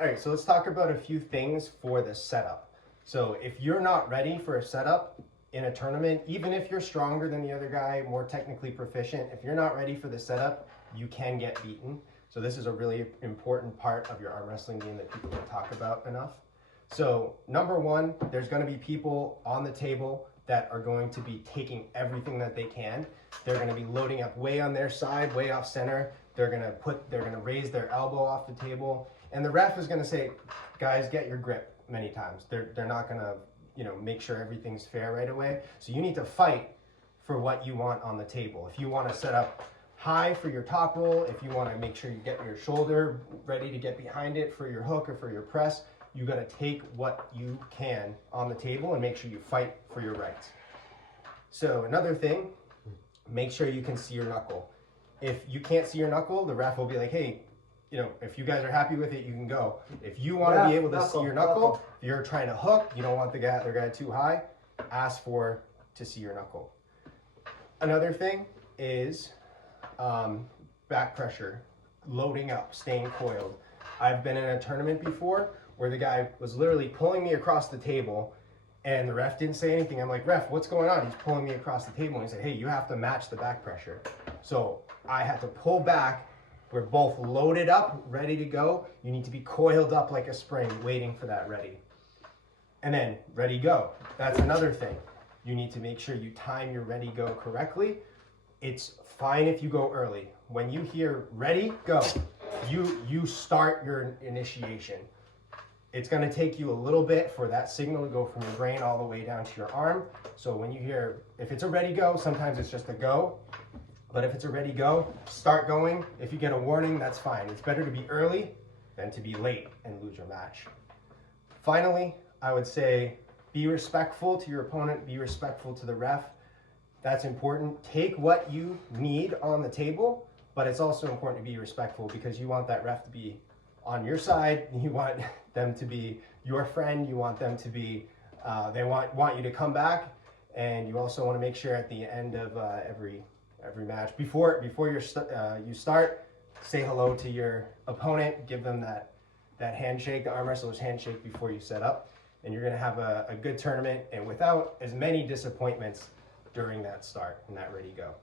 All right, so let's talk about a few things for the setup. So if you're not ready for a setup in a tournament, even if you're stronger than the other guy, more technically proficient, if you're not ready for the setup, you can get beaten. So this is a really important part of your arm wrestling game that people don't talk about enough. So number one, there's going to be people on the table that are going to be taking everything that they can. They're going to be loading up way on their side, way off center. They're going to raise their elbow off the table, and the ref is going to say, guys, get your grip many times. They're not going to, make sure everything's fair right away. So you need to fight for what you want on the table. If you want to set up high for your top roll, if you want to make sure you get your shoulder ready to get behind it for your hook or for your press, you got to take what you can on the table and make sure you fight for your rights. So another thing, make sure you can see your knuckle. If you can't see your knuckle, the ref will be like, hey, if you guys are happy with it, you can go. If you want to be able to see your knuckle, if you're trying to hook, you don't want the other guy too high, ask to see your knuckle. Another thing is back pressure, loading up, staying coiled. I've been in a tournament before where the guy was literally pulling me across the table and the ref didn't say anything. I'm like, ref, what's going on? He's pulling me across the table. And he said, hey, you have to match the back pressure. So I had to pull back. We're both loaded up, ready to go. You need to be coiled up like a spring, waiting for that ready. And then ready, go. That's another thing. You need to make sure you time your ready, go correctly. It's fine if you go early. When you hear ready, go, you start your initiation. It's going to take you a little bit for that signal to go from your brain all the way down to your arm. So when you hear, if it's a ready, go, sometimes it's just a go. But if it's a ready, go, start going. If you get a warning, that's fine. It's better to be early than to be late and lose your match. Finally, I would say be respectful to your opponent, be respectful to the ref. That's important. Take what you need on the table, but it's also important to be respectful because you want that ref to be on your side. You want them to be your friend. You want them to be, they want you to come back. And you also want to make sure at the end of every match, before you start, say hello to your opponent, give them that handshake, the arm wrestler's handshake before you set up, and you're going to have a good tournament and without as many disappointments during that start and that ready go.